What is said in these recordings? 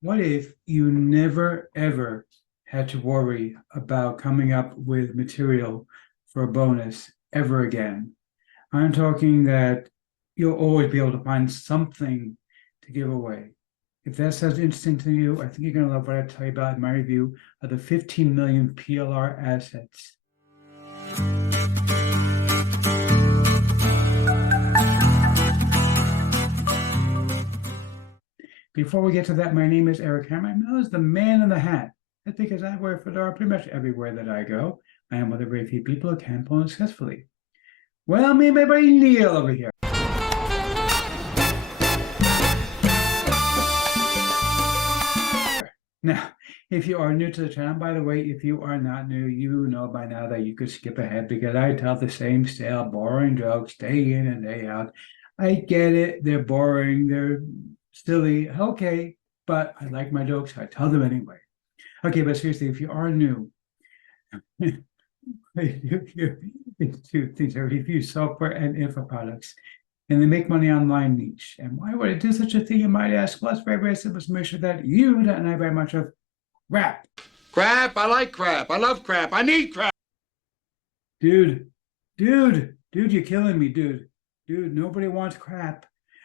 What if you never ever had to worry about coming up with material for a bonus ever again? I'm talking that you'll always be able to find something to give away. If that sounds interesting to you, I think you're going to love what I tell you about in my review of the 15 million PLR assets. Before we get to that, my name is Eric Hammer. I'm known as the man in the hat. That's because I wear a fedora pretty much everywhere that I go. I am one of the very few people who can pull successfully. Well, me and my buddy Neil over here. Now, if you are new to the channel, by the way, if you are not new, you know by now that you could skip ahead because I tell the same stale, boring jokes day in and day out. I get it. They're boring. They're silly. Okay, but I like my jokes. I tell them anyway. Okay, but seriously, if you are new, two things. I review software and info products, and they make money online niche. And why would I do such a thing, you might ask? Well, it's very, very simple to make sure that you don't know very much of crap. Crap, I like crap. I love crap. I need crap. Dude, you're killing me, dude. Dude, nobody wants crap.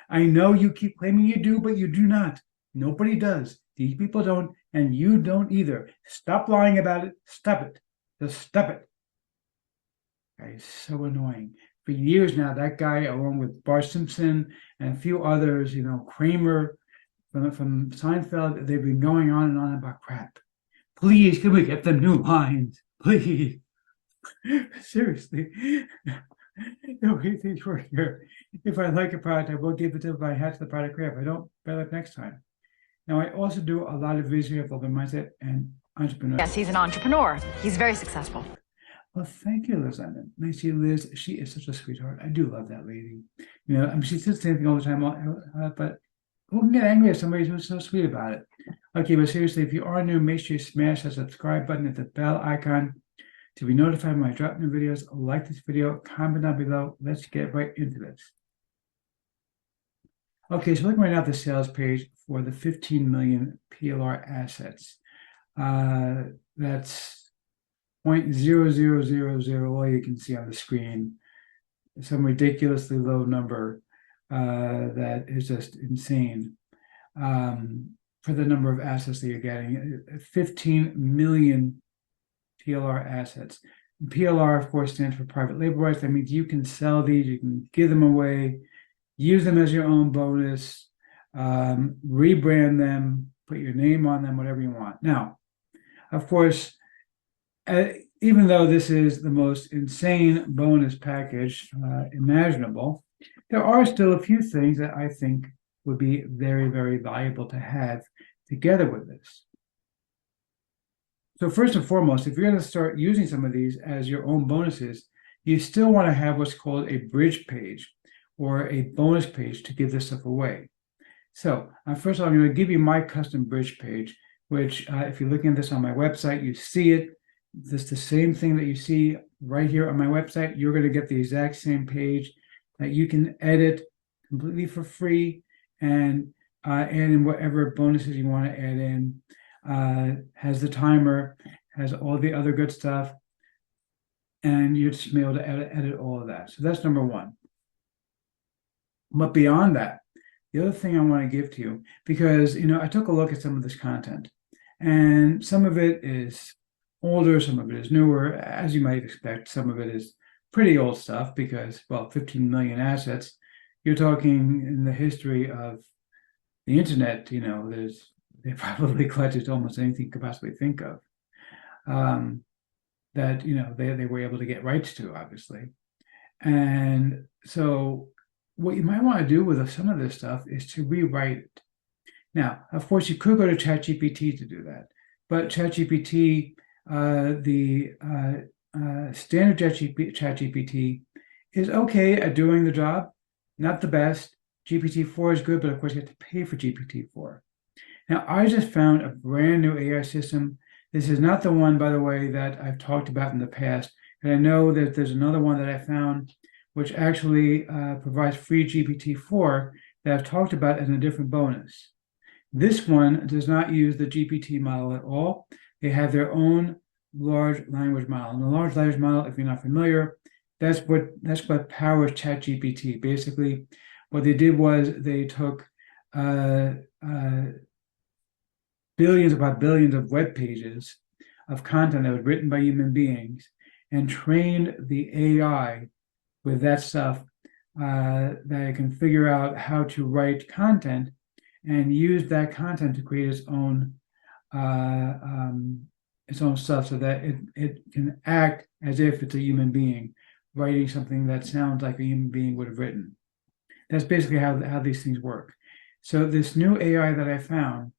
I know you keep claiming you do, but you do not. Nobody does. These people don't, and you don't either. Stop lying about it. Stop it. Just stop it. That is so annoying. For years now, that guy, along with Bart Simpson and a few others, Kramer from Seinfeld, they've been going on and on about crap. Please, can we get them new lines? Please. Seriously. No, if I like a product, I will give it to my hat to the product creator. If I don't, better next time. Now, I also do a lot of videos of the mindset and entrepreneur. Yes, he's an entrepreneur. He's very successful. Well, thank you, Liz. Nice to see Liz. She is such a sweetheart. I do love that lady. She says the same thing all the time, but who can get angry at somebody who's so sweet about it? Okay, but seriously, if you are new, make sure you smash that subscribe button at the bell icon to be notified when I drop new videos. Like this video, comment down below. Let's get right into this. Okay, so looking right now at the sales page for the 15 million PLR assets. That's 0.0000, all you can see on the screen, some ridiculously low number that is just insane for the number of assets that you're getting. 15 million PLR assets. PLR, of course, stands for private label rights. That means you can sell these, you can give them away, use them as your own bonus, rebrand them, put your name on them, whatever you want. Now, of course, even though this is the most insane bonus package imaginable, there are still a few things that I think would be very, very valuable to have together with this. So first and foremost, if you're going to start using some of these as your own bonuses, you still want to have what's called a bridge page or a bonus page to give this stuff away. So first of all, I'm going to give you my custom bridge page, which if you're looking at this on my website, you see it. This is the same thing that you see right here on my website. You're going to get the exact same page that you can edit completely for free and add in whatever bonuses you want to add in. Has the timer, has all the other good stuff, and you're just be able to edit all of that. So that's number one. But beyond that, the other thing I want to give to you, because I took a look at some of this content, and some of it is older, some of it is newer, as you might expect. Some of it is pretty old stuff because, well, 15 million assets. You're talking in the history of the internet. They probably collected almost anything you could possibly think of that they were able to get rights to, obviously. And so what you might want to do with some of this stuff is to rewrite it. Now, of course, you could go to ChatGPT to do that, but ChatGPT, the standard ChatGPT is okay at doing the job, not the best. GPT-4 is good, but of course you have to pay for GPT-4. Now, I just found a brand new AI system. This is not the one, by the way, that I've talked about in the past. And I know that there's another one that I found which actually provides free GPT-4 that I've talked about as a different bonus. This one does not use the GPT model at all. They have their own large language model. And the large language model, if you're not familiar, that's what powers ChatGPT. Basically, what they did was they took billions upon billions of web pages of content that was written by human beings and trained the AI with that stuff that it can figure out how to write content and use that content to create its own stuff, so that it can act as if it's a human being writing something that sounds like a human being would have written. That's basically how these things work. So this new AI that I found,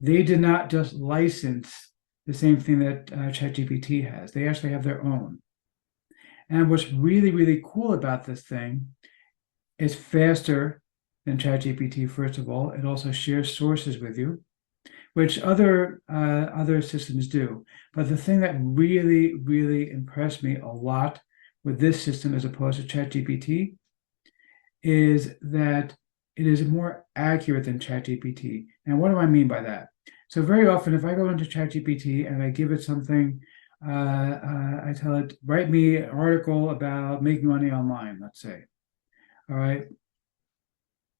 they did not just license the same thing that ChatGPT has. They actually have their own. And what's really, really cool about this thing, it's faster than ChatGPT, first of all. It also shares sources with you, which other systems do. But the thing that really, really impressed me a lot with this system as opposed to ChatGPT is that it is more accurate than ChatGPT. And what do I mean by that? So very often, if I go into ChatGPT and I give it something, I tell it, write me an article about making money online, let's say. All right.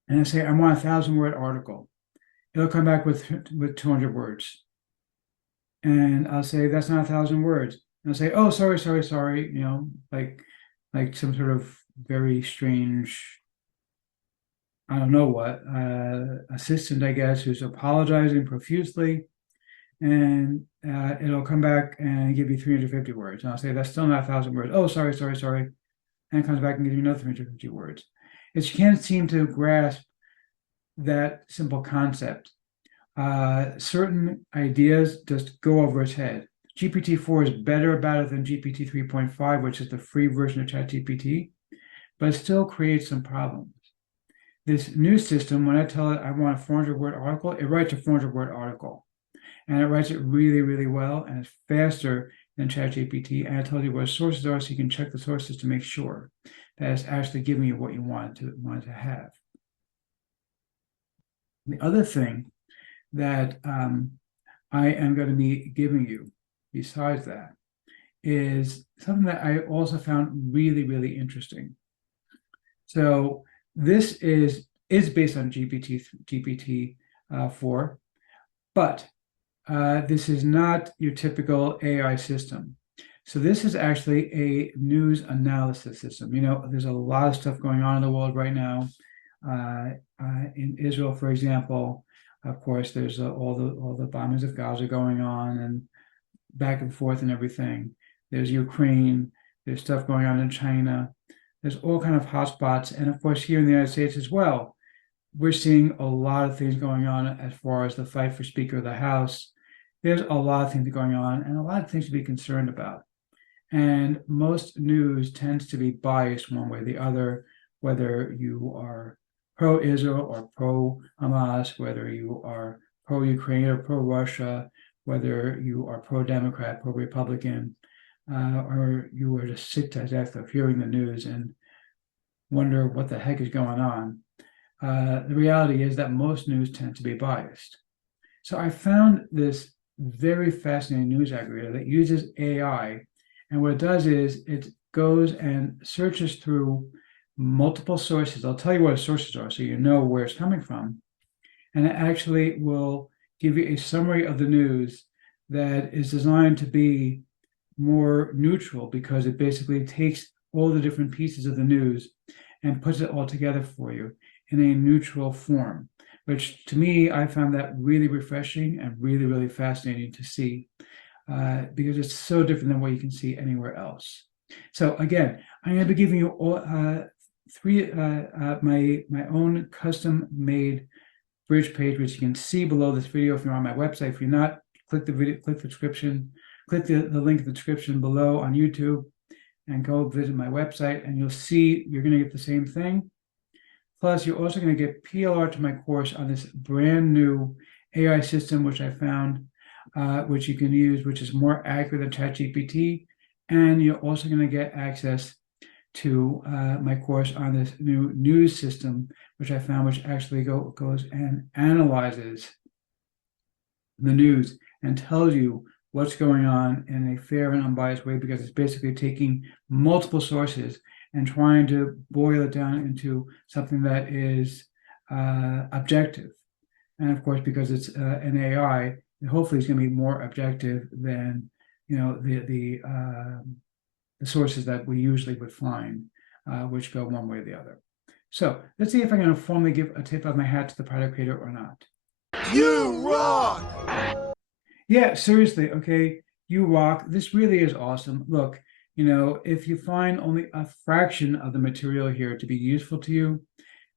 And I say, I want 1,000-word article. It'll come back with 200 words. And I'll say, that's not 1,000 words. And I'll say, oh, sorry. You know, like some sort of very strange, I don't know what, assistant, I guess, who's apologizing profusely. And it'll come back and give you 350 words. And I'll say, that's still not 1,000 words. Oh, sorry. And it comes back and gives you another 350 words. It can't seem to grasp that simple concept. Certain ideas just go over its head. GPT-4 is better about it than GPT 3.5, which is the free version of ChatGPT, but it still creates some problems. This new system, when I tell it I want a 400-word article, it writes a 400-word article. And it writes it really, really well, and it's faster than ChatGPT. And it tells you what sources are, so you can check the sources to make sure that it's actually giving you what you want to have. The other thing that I am going to be giving you, besides that, is something that I also found really, really interesting. So this is based on GPT-4, but this is not your typical AI system. So this is actually a news analysis system. You know, there's a lot of stuff going on in the world right now. In Israel, for example, of course, there's all the bombings of Gaza going on and back and forth and everything. There's Ukraine. There's stuff going on in China. There's all kind of hotspots, and of course here in the United States as well. We're seeing a lot of things going on as far as the fight for Speaker of the House. There's a lot of things going on and a lot of things to be concerned about. And most news tends to be biased one way or the other, whether you are pro-Israel or pro-Hamas, whether you are pro-Ukraine or pro-Russia, whether you are pro-Democrat, pro-Republican, or you are just sick to death of hearing the news and wonder what the heck is going on. The reality is that most news tend to be biased. So I found this very fascinating news aggregator that uses AI, and what it does is it goes and searches through multiple sources. I'll tell you what the sources are so you know where it's coming from, and it actually will give you a summary of the news that is designed to be more neutral, because it basically takes all the different pieces of the news and puts it all together for you in a neutral form, which to me, I found that really refreshing and really, really fascinating to see, because it's so different than what you can see anywhere else. So again, I'm going to be giving you all my own custom-made bridge page, which you can see below this video if you're on my website. If you're not, click the video, click the description, click the link in the description below on YouTube, and go visit my website, and you'll see you're going to get the same thing. Plus, you're also going to get PLR to my course on this brand new AI system, which I found, which you can use, which is more accurate than ChatGPT. And you're also going to get access to my course on this new news system, which I found, which actually goes and analyzes the news and tells you what's going on in a fair and unbiased way, because it's basically taking multiple sources and trying to boil it down into something that is objective. And of course, because it's an AI, hopefully it's going to be more objective than the sources that we usually would find, which go one way or the other. So let's see if I'm going to formally give a tip of my hat to the product creator or not. You rock! Yeah, seriously, okay, you rock. This really is awesome. Look, if you find only a fraction of the material here to be useful to you,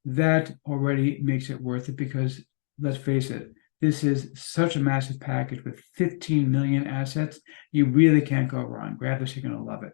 that already makes it worth it, because let's face it, this is such a massive package with 15 million assets. You really can't go wrong. Grab this, you're going to love it.